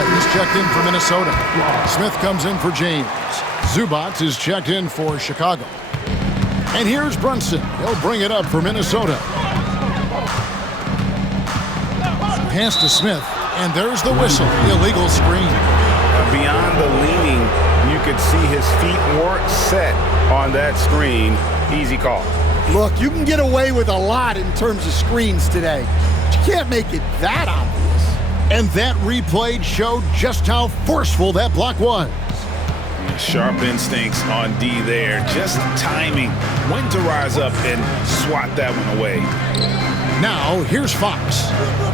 Roy is checked in for Minnesota. Smith comes in for James. Zubats is checked in for Chicago. And here's Brunson. He'll bring it up for Minnesota. Pass to Smith, and there's the whistle. Illegal screen. Beyond the leaning, you could see his feet weren't set on that screen. Easy call. Look, you can get away with a lot in terms of screens today. But you can't make it that obvious. And that replay showed just how forceful that block was. Sharp instincts on D there. Just timing when to rise up and swat that one away. Now, here's Fox.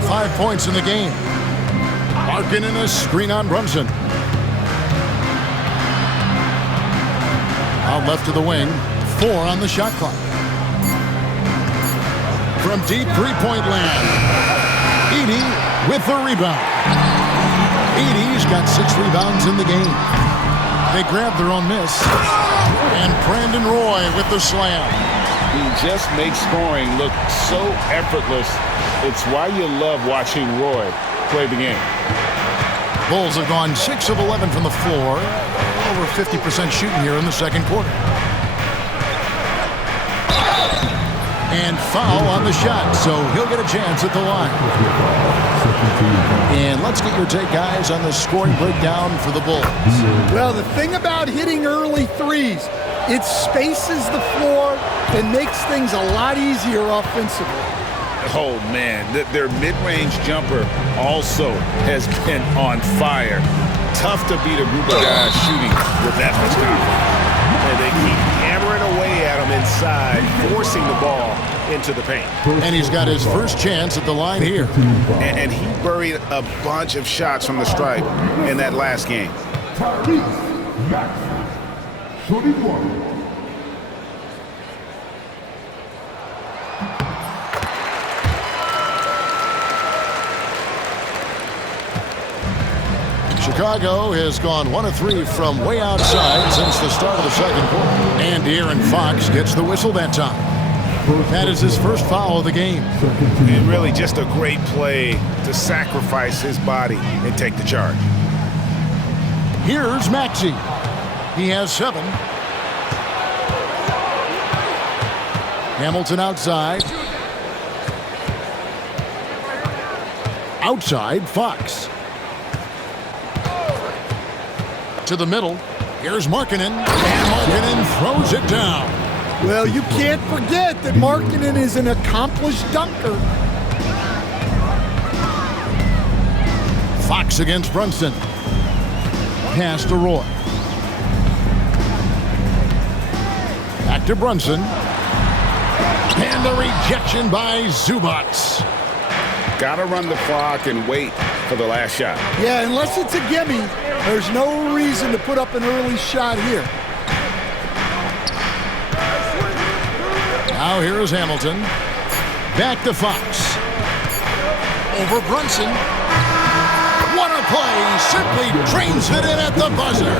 5 points in the game. Larkin in a screen on Brunson. Out left to the wing. 4 on the shot clock. From deep three-point land. Edey with the rebound. Edey's got 6 rebounds in the game. They grab their own miss. And Brandon Roy with the slam. He just makes scoring look so effortless. It's why you love watching Roy play the game. Bulls have gone 6 of 11 from the floor. Over 50% shooting here in the second quarter. And foul on the shot, so he'll get a chance at the line. And let's get your take, guys, on the scoring breakdown for the Bulls. Well, the thing about hitting early threes, it spaces the floor and makes things a lot easier offensively. Oh, man, their mid-range jumper also has been on fire. Tough to beat a group of guys shooting with that much confidence. And they keep hammering away at him inside, forcing the ball into the paint. And he's got his first chance at the line here. And he buried a bunch of shots from the stripe in that last game. Chicago has gone 1 of 3 from way outside since the start of the second quarter. And De'Aaron Fox gets the whistle that time. That is his first foul of the game. And really just a great play to sacrifice his body and take the charge. Here's Maxey. He has 7. Hamilton outside. Outside, Fox. To the middle. Here's Markkanen. And Markkanen throws it down. Well, you can't forget that Markkanen is an accomplished dunker. Fox against Brunson. Pass to Roy. Back to Brunson. And the rejection by Zubats. Got to run the clock and wait for the last shot. Yeah, unless it's a gimme, there's no reason to put up an early shot here. Now here is Hamilton. Back to Fox. Over Brunson. What a play! Simply drains it in at the buzzer.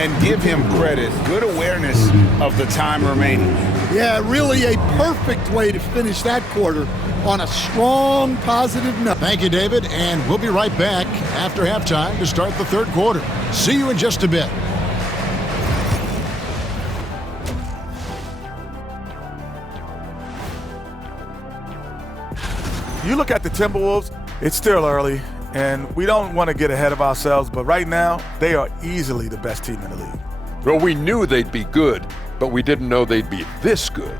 And give him credit. Good awareness of the time remaining. Yeah, really a perfect way to finish that quarter on a strong, positive note. Thank you, David, and we'll be right back after halftime to start the third quarter. See you in just a bit. You look at the Timberwolves, it's still early, and we don't want to get ahead of ourselves, but right now, they are easily the best team in the league. Well, we knew they'd be good, but we didn't know they'd be this good.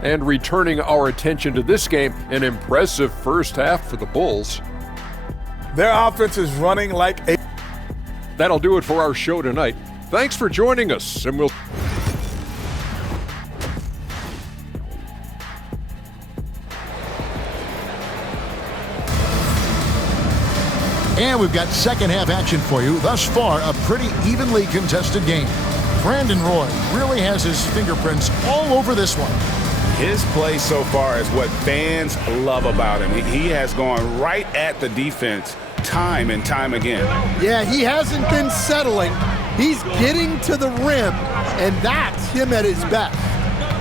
And returning our attention to this game, an impressive first half for the Bulls. Their offense is running like a... That'll do it for our show tonight. Thanks for joining us, and we'll... And we've got second half action for you. Thus far, a pretty evenly contested game. Brandon Roy really has his fingerprints all over this one. His play so far is what fans love about him. He has gone right at the defense time and time again. Yeah, he hasn't been settling. He's getting to the rim, and that's him at his best.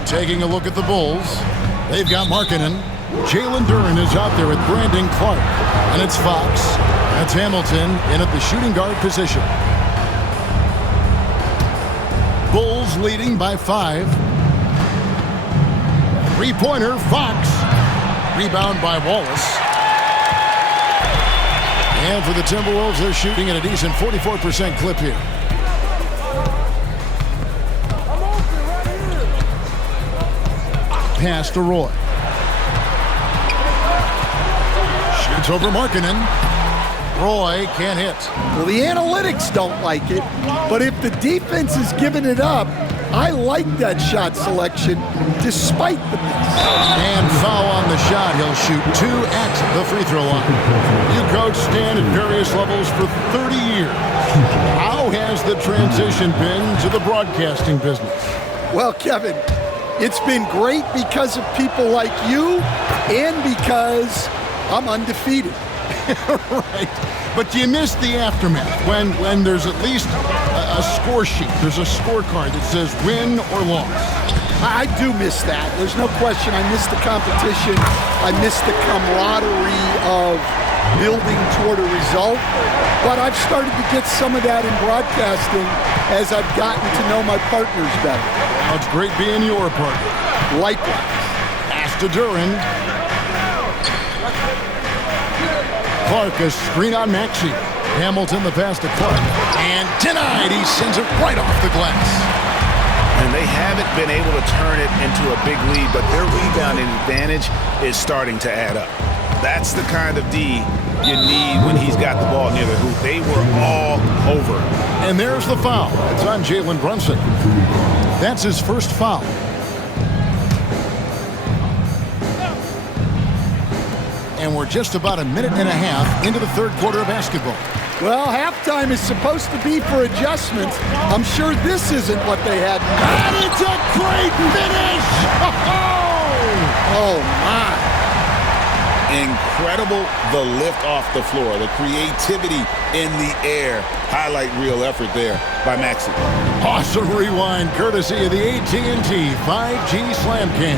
Taking a look at the Bulls, they've got Markkanen. Jalen Duren is out there with Brandon Clark. And it's Fox. That's Hamilton in at the shooting guard position. Bulls leading by 5. Three-pointer, Fox. Rebound by Wallace. And for the Timberwolves, they're shooting at a decent 44% clip here. Pass to Roy. Shoots over Markkanen. Roy can't hit. Well, the analytics don't like it, but if the defense is giving it up, I like that shot selection despite the miss. And foul on the shot. He'll shoot 2 at the free throw line. You coached Stan at various levels for 30 years. How has the transition been to the broadcasting business? Well, Kevin, it's been great because of people like you and because I'm undefeated. Right. But you miss the aftermath when there's at least a score sheet. There's a scorecard that says win or loss. I do miss that. There's no question. I miss the competition. I miss the camaraderie of building toward a result. But I've started to get some of that in broadcasting as I've gotten to know my partners better. Now it's great being your partner. Likewise. Pass to Duran. Clark, a screen on Maxey. Hamilton, the pass to Clark. And denied. He sends it right off the glass. And they haven't been able to turn it into a big lead, but their rebounding advantage is starting to add up. That's the kind of D you need when he's got the ball near the hoop. They were all over. And there's the foul. It's on Jalen Brunson. That's his first foul. And we're just about a minute and a half into the third quarter of basketball. Well, halftime is supposed to be for adjustments. I'm sure this isn't what they had. And it's a great finish! Oh, my. Incredible, the lift off the floor, the creativity in the air. Highlight reel effort there by Maxey. Awesome rewind courtesy of the AT&T 5G Slam Cam.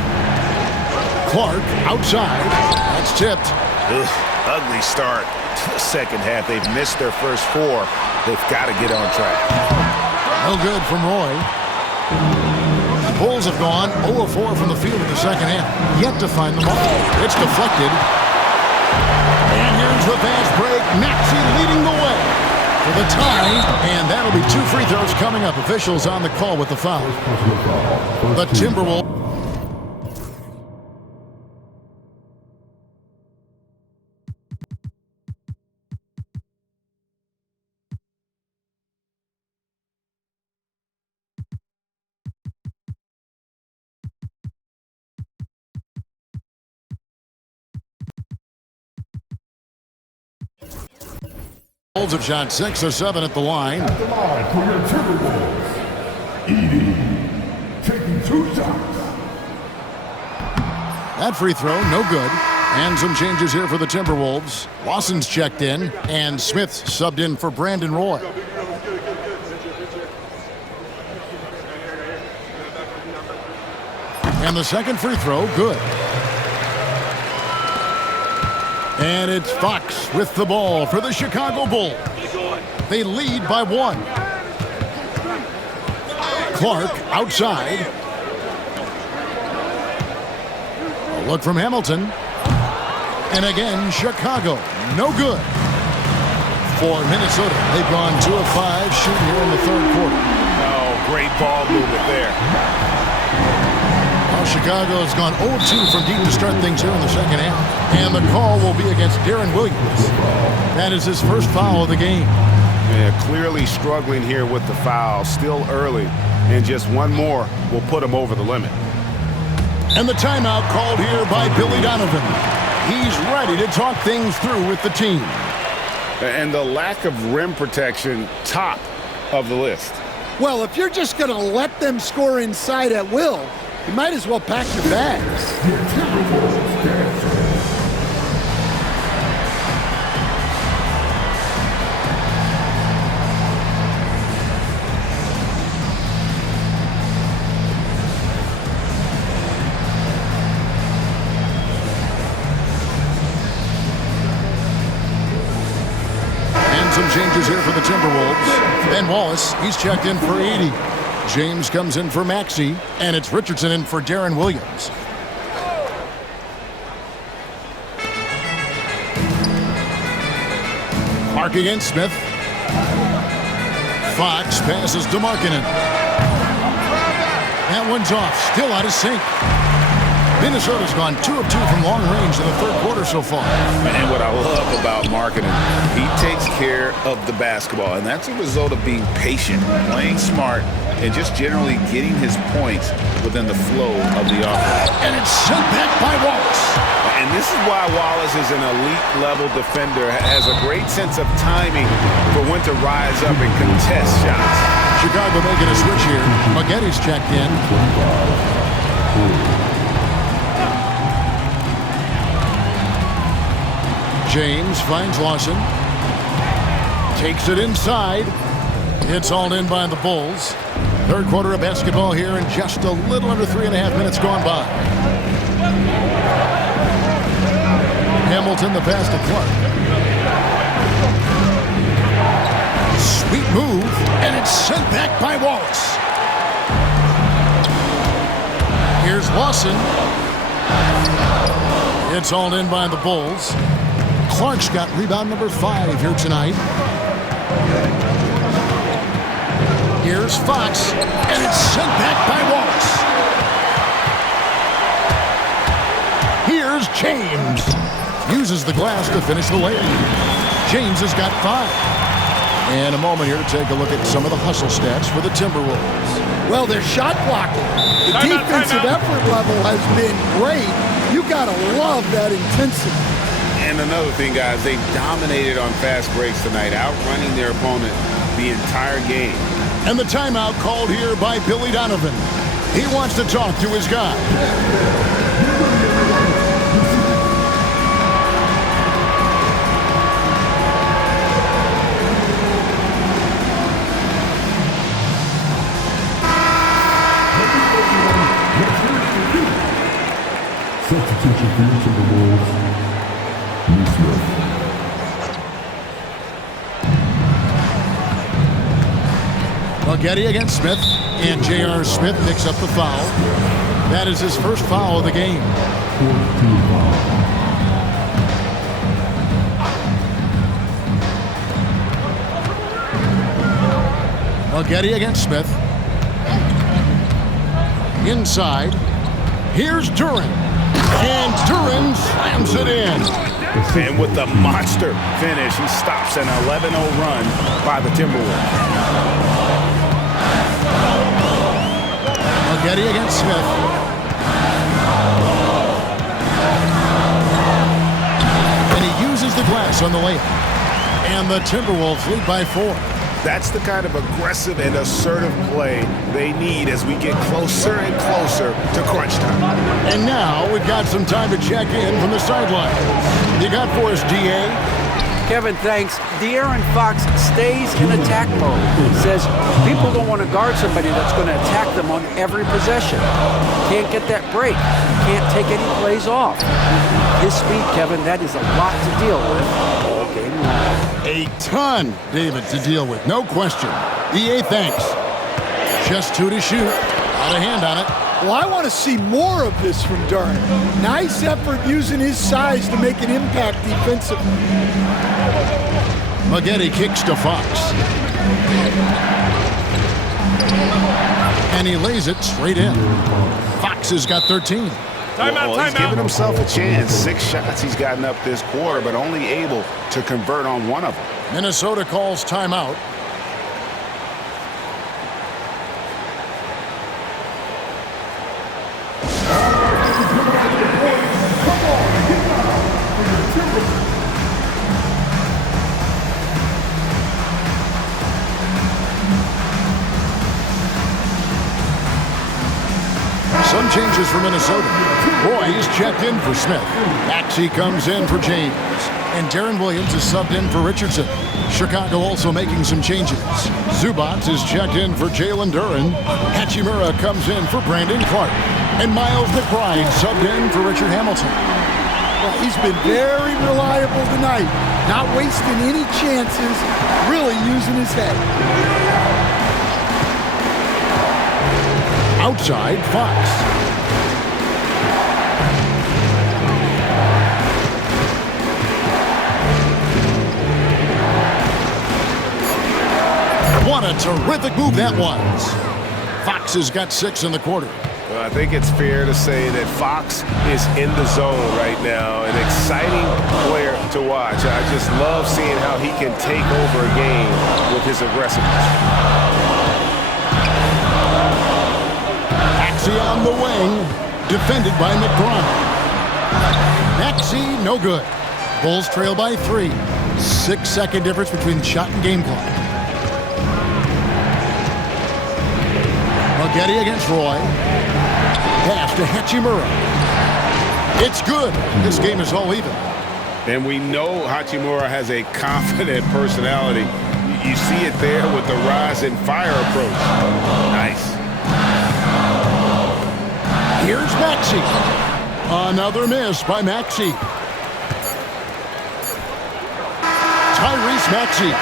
Clark outside. That's tipped. Ugh, ugly start to the second half. They've missed their first 4. They've got to get on track. No good from Roy. The Bulls have gone 0-4 from the field in the second half. Yet to find the ball. It's deflected. And here's the fast break. Maxey leading the way for the tie. And that'll be 2 free throws coming up. Officials on the call with the foul. The Timberwolves. Wolves have shot 6 of 7 at the line. At the line for your Timberwolves, Edie, taking 2 shots. That free throw, no good. And some changes here for the Timberwolves. Lawson's checked in, and Smith subbed in for Brandon Roy. And the second free throw, good. And it's Fox with the ball for the Chicago Bulls. They lead by 1. Clark outside. A look from Hamilton. And again, Chicago, no good. For Minnesota, they've gone 2 of 5 shooting here in the third quarter. Oh, great ball movement there. Chicago has gone 0-2 from deep to start things here in the second half. And the call will be against Darren Williams. That is his first foul of the game. Yeah, clearly struggling here with the foul. Still early. And just one more will put him over the limit. And the timeout called here by Billy Donovan. He's ready to talk things through with the team. And the lack of rim protection, top of the list. Well, if you're just going to let them score inside at will, you might as well pack your bags. The Timberwolves dancer. Some changes here for the Timberwolves. Ben Wallace, he's checked in for Edey. James comes in for Maxey, and it's Richardson in for Darren Williams. Clark against Smith. Fox passes to Markkanen. That one's off, still out of sync. Minnesota's gone 2 of 2 from long range in the third quarter so far. And what I love about Markkanen, he takes care of the basketball, and that's a result of being patient, playing smart, and just generally getting his points within the flow of the offense. And it's sent back by Wallace. And this is why Wallace is an elite-level defender, has a great sense of timing for when to rise up and contest shots. Chicago making a switch here. Maggotti's checked in. James finds Lawson. Takes it inside. It's hauled in by the Bulls. Third quarter of basketball here and just a little under 3.5 minutes gone by. Hamilton the pass to Clark. Sweet move, and it's sent back by Wallace. Here's Lawson. It's hauled in by the Bulls. Clark's got rebound number 5 here tonight. Here's Fox, and it's sent back by Wallace. Here's James. Uses the glass to finish the layup. James has got 5. And a moment here to take a look at some of the hustle stats for the Timberwolves. Well, their shot blocking. The defensive effort level has been great. You gotta love that intensity. And another thing, guys, they dominated on fast breaks tonight, outrunning their opponent the entire game. And the timeout called here by Billy Donovan. He wants to talk to his guy. Substitution for the Timberwolves. Smith. Maggotti against Smith, and J.R. Smith picks up the foul. That is his first foul of the game. Maggotti against Smith. Inside. Here's Duren. And Duren slams it in. And with the monster finish, he stops an 11-0 run by the Timberwolves. Maggotti against Smith. And he uses the glass on the layup. And the Timberwolves lead by 4. That's the kind of aggressive and assertive play they need as we get closer and closer to crunch time. And now we've got some time to check in from the sideline. You got for us, D.A.? Kevin, thanks. De'Aaron Fox stays in attack mode. Says people don't want to guard somebody that's going to attack them on every possession. Can't get that break. Can't take any plays off. His speed, Kevin, that is a lot to deal with all game long. A ton, David, to deal with. No question. D.A., thanks. Just 2 to shoot. Got a hand on it. Well, I want to see more of this from Duren. Nice effort using his size to make an impact defensively. Maggotti kicks to Fox. And he lays it straight in. Fox has got 13. He's given himself a chance. 6 shots he's gotten up this quarter, but only able to convert on 1 of them. Minnesota calls timeout. Some changes for Minnesota. Roy is checked in for Smith. Maxey comes in for James. And Darren Williams is subbed in for Richardson. Chicago also making some changes. Zubac is checked in for Jalen Duren. Hachimura comes in for Brandon Clark. And Miles McBride subbed in for Richard Hamilton. Well, he's been very reliable tonight. Not wasting any chances, really using his head. Outside, Fox. What a terrific move that was. Fox has got 6 in the quarter. Well, I think it's fair to say that Fox is in the zone right now. An exciting player to watch. I just love seeing how he can take over a game with his aggressiveness. Maxey on the wing, defended by McBride. Maxey, no good. Bulls trail by 3. 6-second difference between shot and game clock. Getty against Roy. Pass to Hachimura. It's good. This game is all even. And we know Hachimura has a confident personality. You see it there with the rise and fire approach. Nice. Here's Maxey. Another miss by Maxey. Tyrese Maxey.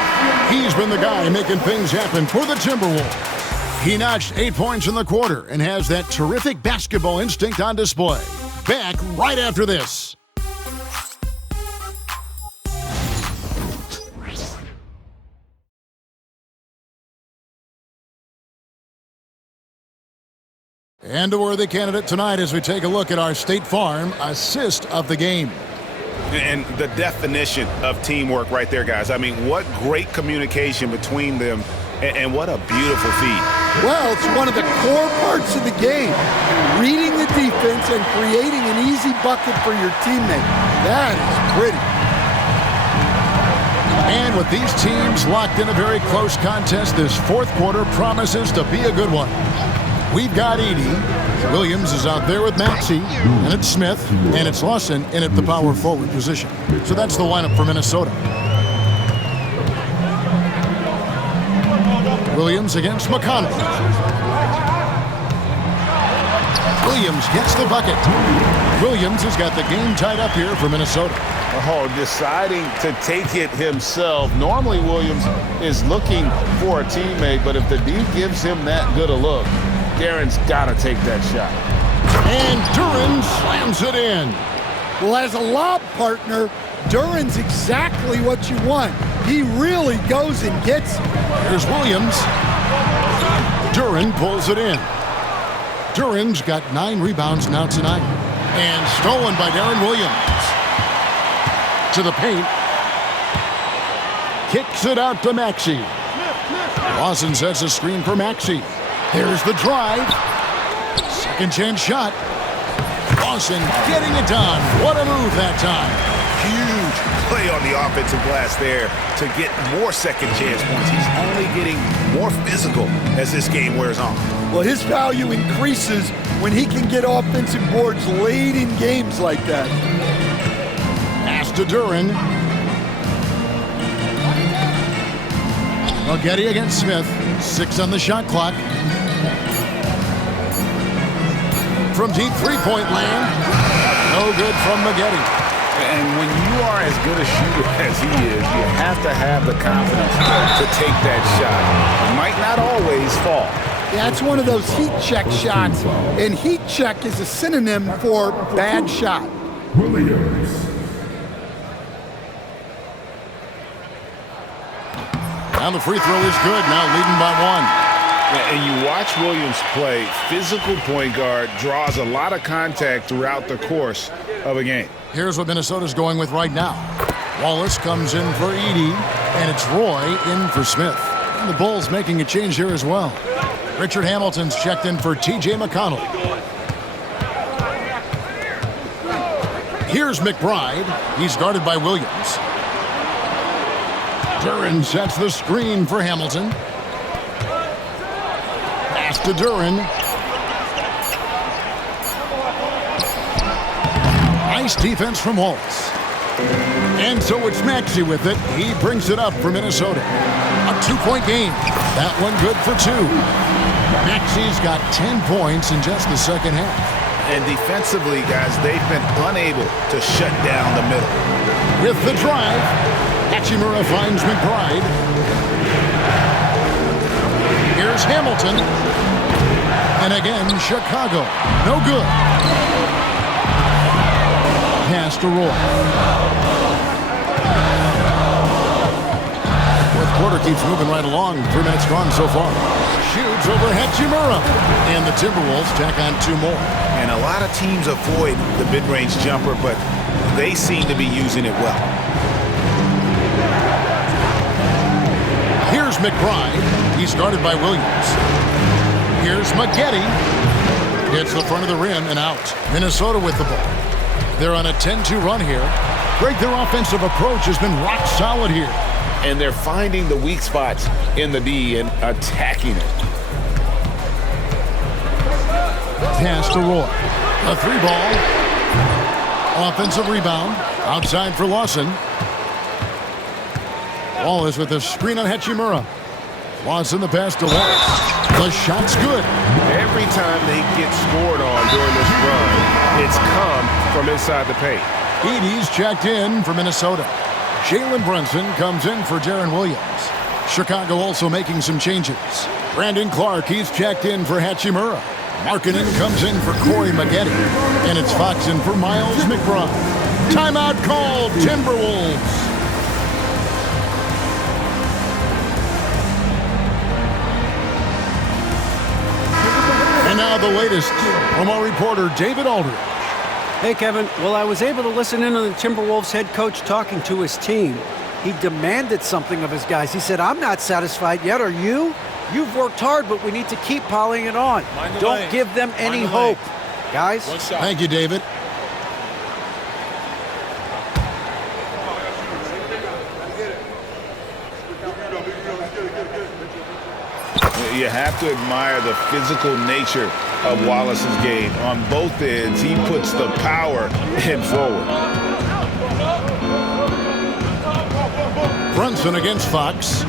He's been the guy making things happen for the Timberwolves. He notched 8 points in the quarter and has that terrific basketball instinct on display. Back right after this. And a worthy candidate tonight as we take a look at our State Farm assist of the game. And the definition of teamwork right there, guys. I mean, what great communication between them, and what a beautiful feed. Well, it's one of the core parts of the game. Reading the defense and creating an easy bucket for your teammate. That is pretty. And with these teams locked in a very close contest, this fourth quarter promises to be a good one. We've got Edey. Williams is out there with Maxey, and it's Smith, and it's Lawson in at the power forward position. So that's the lineup for Minnesota. Williams against McConnell. Williams gets the bucket. Williams has got the game tied up here for Minnesota. Oh, deciding to take it himself. Normally Williams is looking for a teammate, but if the D gives him that good a look, Darren's got to take that shot. And Duren slams it in. Well, as a lob partner, Duren's exactly what you want. He really goes and gets it. Here's Williams. Duren pulls it in. Duren's got 9 rebounds now tonight. And stolen by Darren Williams. To the paint. Kicks it out to Maxey. Lawson sets a screen for Maxey. Here's the drive. Second chance shot. Lawson getting it done. What a move that time. Huge play on the offensive glass there to get more second chance points. He's only getting more physical as this game wears on. Well, his value increases when he can get offensive boards late in games like that. Pass to Duren. Getty against Smith. 6 on the shot clock. From deep three-point land. No good from Getty. And when you are as good a shooter as he is, you have to have the confidence to take that shot. It might not always fall. Yeah, it's one of those heat check shots, and heat check is a synonym for bad shot. Williams. Now the free throw is good, now leading by 1. And you watch Williams play, physical point guard, draws a lot of contact throughout the course of a game. Here's what Minnesota's going with right now. Wallace comes in for Edey, and it's Roy in for Smith. And the Bulls making a change here as well. Richard Hamilton's checked in for T.J. McConnell. Here's McBride. He's guarded by Williams. Duren sets the screen for Hamilton. Pass to Duren. Nice defense from Wallace. And so it's Maxey with it. He brings it up for Minnesota. A 2-point game. That one good for 2. Maxey's got 10 points in just the second half. And defensively, guys, they've been unable to shut down the middle. With the drive, Hachimura finds McBride. Here's Hamilton. And again, Chicago. No good. Pass to Roy. Fourth quarter keeps moving right along. 3 minutes gone so far. Shoots over Hachimura. And the Timberwolves tack on 2 more. And a lot of teams avoid the mid-range jumper, but they seem to be using it well. Here's McBride. He's guarded by Williams. Here's Maggette. Hits the front of the rim and out. Minnesota with the ball. They're on a 10-2 run here. Greg, their offensive approach has been rock solid here. And they're finding the weak spots in the D and attacking it. Pass to Roy. A 3-ball. Offensive rebound. Outside for Lawson. Wallace with a screen on Hachimura. Lawson the pass to Wallace. The shot's good. Every time they get scored on during this run, it's come from inside the paint. Edey's checked in for Minnesota. Jalen Brunson comes in for Deron Williams. Chicago also making some changes. Brandon Clark, he's checked in for Hachimura. Markkanen comes in for Corey Maggette. And it's Fox in for Miles McBride. Timeout called, Timberwolves. And now the latest from our reporter, David Aldridge. Hey, Kevin. Well, I was able to listen in on the Timberwolves head coach talking to his team. He demanded something of his guys. He said, I'm not satisfied yet. Are you? You've worked hard, but we need to keep piling it on. Don't give them any hope. Guys? Thank you, David. You have to admire the physical nature of Wallace's game. On both ends, he puts the power in forward. Brunson against Fox.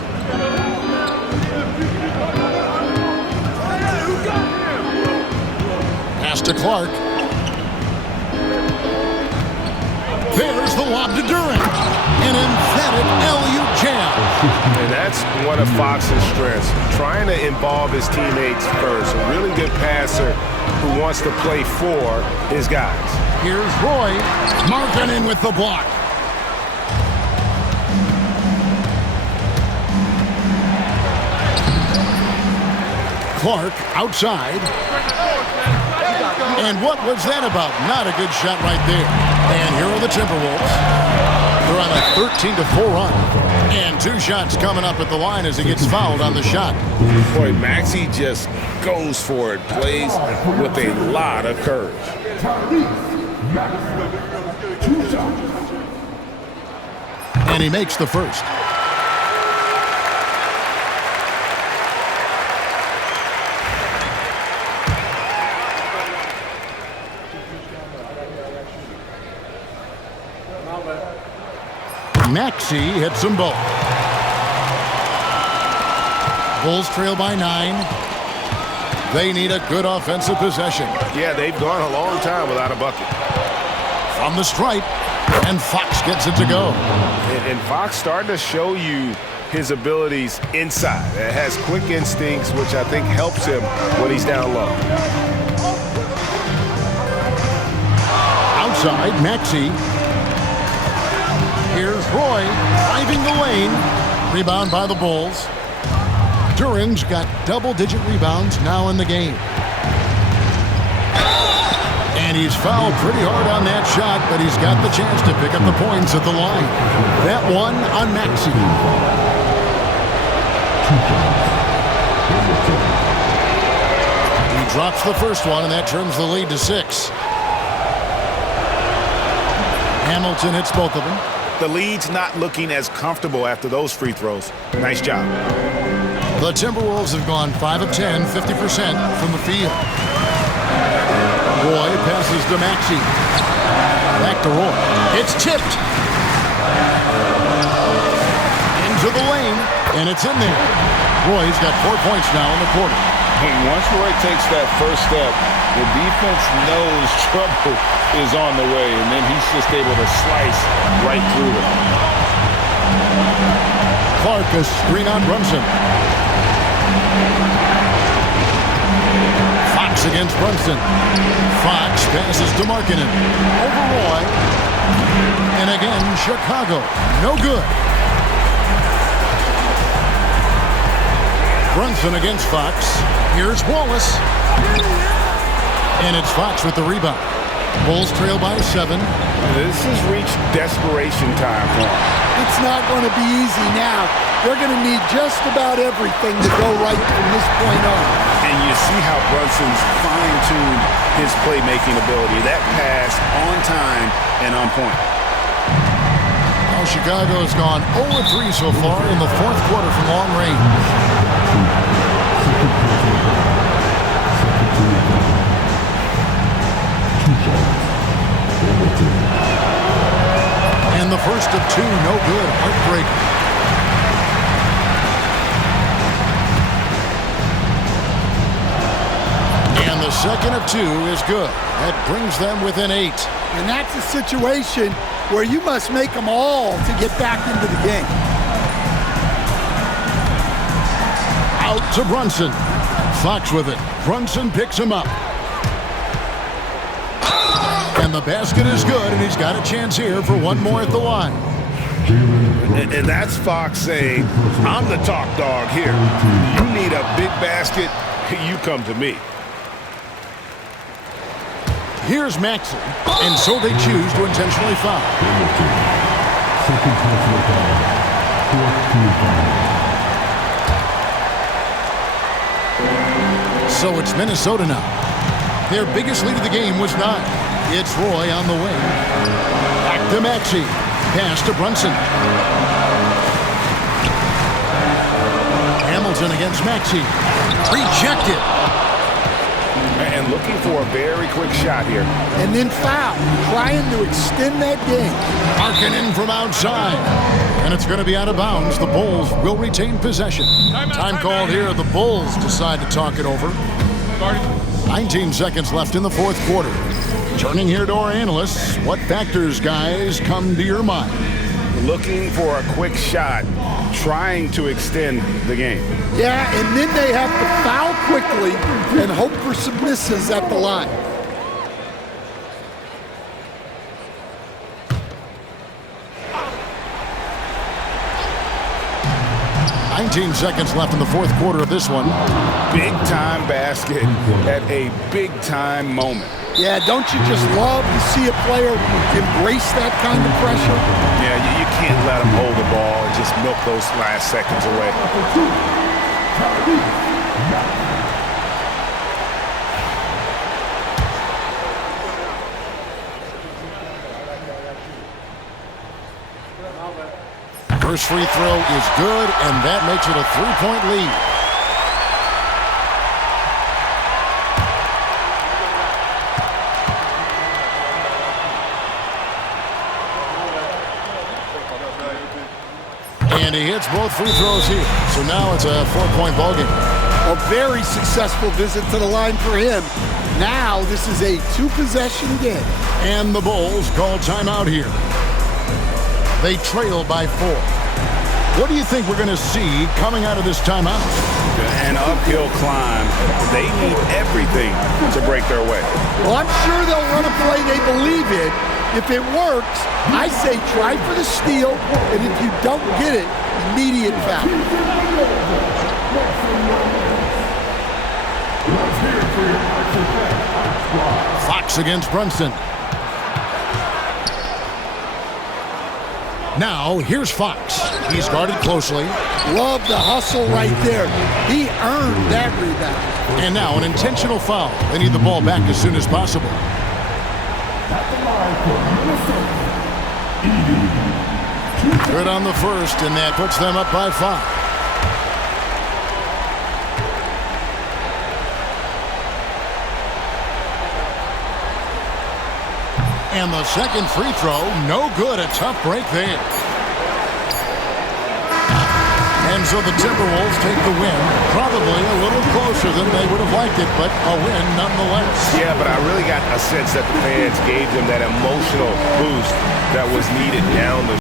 Pass to Clark. There's the lob to Durant. An emphatic LU jam. And that's one of Fox's strengths, trying to involve his teammates first. A really good passer who wants to play for his guys. Here's Roy. Markkanen with the block. Clark outside. And what was that about? Not a good shot right there. And here are the Timberwolves. They're on a 13-4 run. And 2 shots coming up at the line as he gets fouled on the shot. Boy, Maxey just goes for it. Plays with a lot of courage. 2 shots. And he makes the first. Maxey hits them both. Bulls trail by 9. They need a good offensive possession. Yeah, they've gone a long time without a bucket. From the stripe, and Fox gets it to go. And Fox starting to show you his abilities inside. It has quick instincts, which I think helps him when he's down low. Outside, Maxey. Here's Roy driving the lane. Rebound by the Bulls. Duran's got double-digit rebounds now in the game. And he's fouled pretty hard on that shot, but he's got the chance to pick up the points at the line. That one on Maxey. He drops the first one, and that turns the lead to 6. Hamilton hits both of them. The lead's not looking as comfortable after those free throws. Nice job. The Timberwolves have gone 5 of 10, 50% from the field. Roy passes to Maxey. Back to Roy. It's tipped. Into the lane, and it's in there. Roy's got 4 points now in the quarter. And once Roy takes that first step, the defense knows trouble is on the way, and then he's just able to slice right through it. Clark, a screen on Brunson. Fox against Brunson. Fox passes to Markkanen. Over Roy. And again, Chicago. No good. Brunson against Fox. Here's Wallace. And it's Fox with the rebound. Bulls trail by 7. This has reached desperation time for him. It's not going to be easy now. They're going to need just about everything to go right from this point on. And you see how Brunson's fine-tuned his playmaking ability. That pass on time and on point. Now Chicago has gone 0-3 so far in the fourth quarter from long range. And the first of 2, no good. Heartbreaker. And the second of 2 is good. That brings them within 8. And that's a situation where you must make them all to get back into the game. Out to Brunson. Fox with it. Brunson picks him up. And the basket is good, and he's got a chance here for one more at the line. And that's Fox saying, I'm the top dog here. You need a big basket, you come to me. Here's Maxey, and so they choose to intentionally foul. So it's Minnesota now. Their biggest lead of the game was 9. It's Roy on the wing. Back to Maxey. Pass to Brunson. Hamilton against Maxey. Rejected. And looking for a very quick shot here. And then foul, trying to extend that game. Markkanen from outside. And it's going to be out of bounds. The Bulls will retain possession. Time called here. The Bulls decide to talk it over. 19 seconds left in the fourth quarter. Turning here to our analysts, what factors, guys, come to your mind? Looking for a quick shot, trying to extend the game. Yeah, and then they have to foul quickly and hope for some misses at the line. $19 seconds left in the fourth quarter of this one. Big-time basket at a big-time moment. Yeah, don't you just love to see a player embrace that kind of pressure? Yeah, you can't let him hold the ball and just milk those last seconds away. First free throw is good, and that makes it a 3-point lead. And he hits both free throws here. So now it's a 4-point ballgame. A very successful visit to the line for him. Now this is a 2-possession game. And the Bulls call timeout here. They trail by 4. What do you think we're going to see coming out of this timeout? An uphill climb. They need everything to break their way. Well, I'm sure they'll run a play they believe in. If it works, I say try for the steal, and if you don't get it, immediate foul. Fox against Brunson. Now, here's Fox. He's guarded closely. Love the hustle right there. He earned that rebound. And now an intentional foul. They need the ball back as soon as possible. Good on the first, and that puts them up by 5. And the second free throw, no good. A tough break there. And so the Timberwolves take the win, probably a little closer than they would have liked it, but a win nonetheless. Yeah, but I really got a sense that the fans gave them that emotional boost that was needed down the